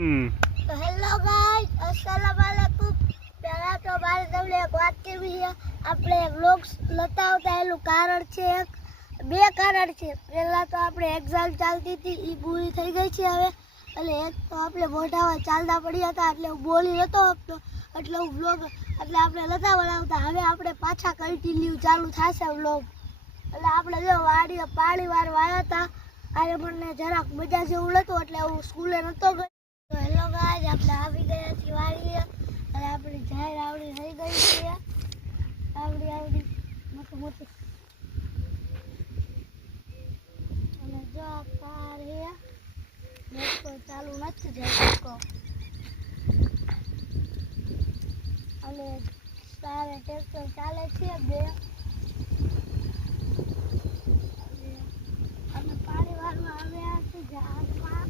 तो hello guys, अस्सलाम वालेकुम। पहला तो मारे તમને એક વાત કરવી છે। આપણે વ્લોગ્સ નતા આવતા એનું કારણ છે બે કારણ છે। પહેલા તો આપણે એક્ઝામ ચાલતી હતી એ પૂરી થઈ ગઈ છે હવે, એટલે એક તો આપણે મોઢામાં ચાલતા પડ્યા હતા એટલે હું બોલી નતો શકતો, એટલે હું વ્લોગ એટલે આપણે નતા બનાવતા। હવે આપણે પાછા કન્ટિન્યુ ચાલુ થશે વ્લોગ। એટલે આપણે જો વાડીએ પાણી વાળવા આવ્યા હતા, આજે મને જરાક મજા જેવું નહોતું એટલે હું સ્કૂલે નતો ગયો। તો હેલો ગાઈસ, આપણે આવી ગયા છીએ વાડીએ અને આપણી ઝાડ આવડી થઈ ગઈ છે, આવડી મોટી અને જો આ કાર હે મોટો ચાલુ નથી જતો અને સારે ટ્રેક્ટર ચાલે છે બે અને પાણી વાળવા આવ્યા છે ઝાડમાં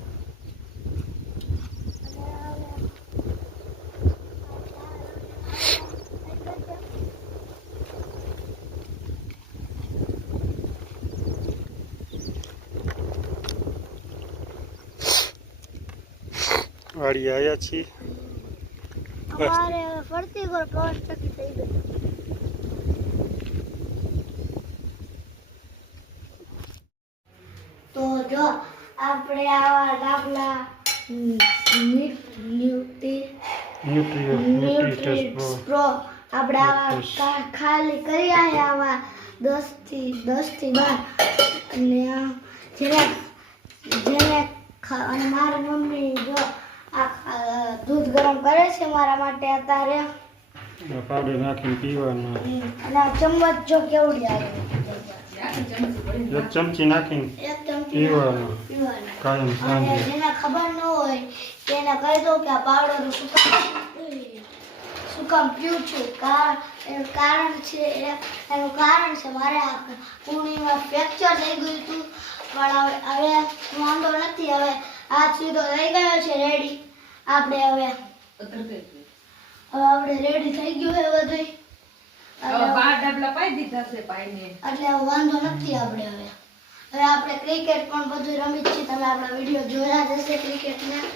વાડી આવ્યા છીએ। અમારે ફરતી ગોળ પ્રવાસ ચકી થઈ ગઈ। તો જો આપણે આવા દાખલા ન્યુટ્રીએન્ટ્સ પ્રો આપણે આવા ખાલી કર્યા છે આવા 10 થી 12 અને જેને અને મારી મમ્મી જો આ દૂધ ગરમ કરે છે મારા માટે અત્યારે, પાવડર નાખીને પીવાનું અને આ ચમચ જો કેવડી આવે, એક ચમચી નાખીને પીવાનું કાયમ સાંજે। જેને ખબર ન હોય તેને કહી દો કે આ પાવડર શું કામ પીવું છું, એનું કારણ છે મારે આ કુણીમાં ફ્રેક્ચર થઈ ગયું હતું, પણ હવે વાંધો નથી। હવે આ સીધો થઈ ગયો છે રેડી, આપણે હવે રેડી થઈ ગયું છે બધું, એટલે વાંધો નથી। હવે આપણે ક્રિકેટ પણ બધું રમી છીએ, તમે આપણા વિડીયો જોયા જ હશે ક્રિકેટના।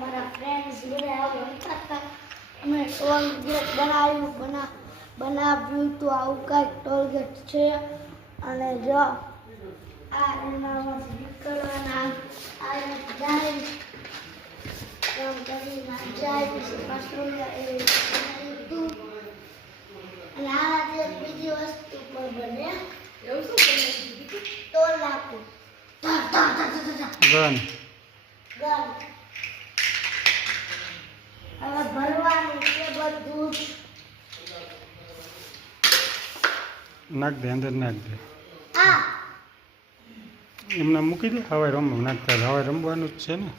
મારા ફ્રેન્ડ્સ જોડે આવું રમતા હતા, અમે ટોલ ગેટ બનાવ્યું તો આવું કાંઈક ટોલ ગેટ છે અને જો આ એનામાંથી નીકળવાના આ જાય કામ કરી જાય પછી પાછું એ બધું અને આ જે બીજી વસ્તુ પર બને એવું શું બને ટોલ નાખું ગન હવે ભરવાનું છે બધું, નાખ દે અંદર નાખ દે, આ એમને મૂકી દે, હવે રમવા નાખતા હવે રમવાનું જ છે ને।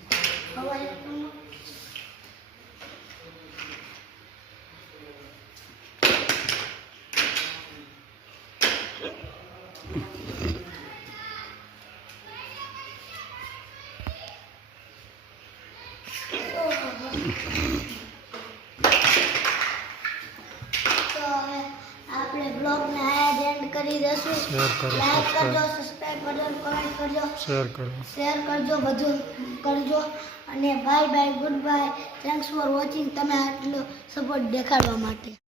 હવે આપણે બ્લોગને આયા એન્ડ કરી દઈશું। લાઈક કરજો, સબસ્ક્રાઇબ કરજો, કમેન્ટ કરજો, શેર કરજો, બધું કરજો અને bye bye, good bye, thanks for watching, તમે આટલો સપોર્ટ દેખાડવા માટે।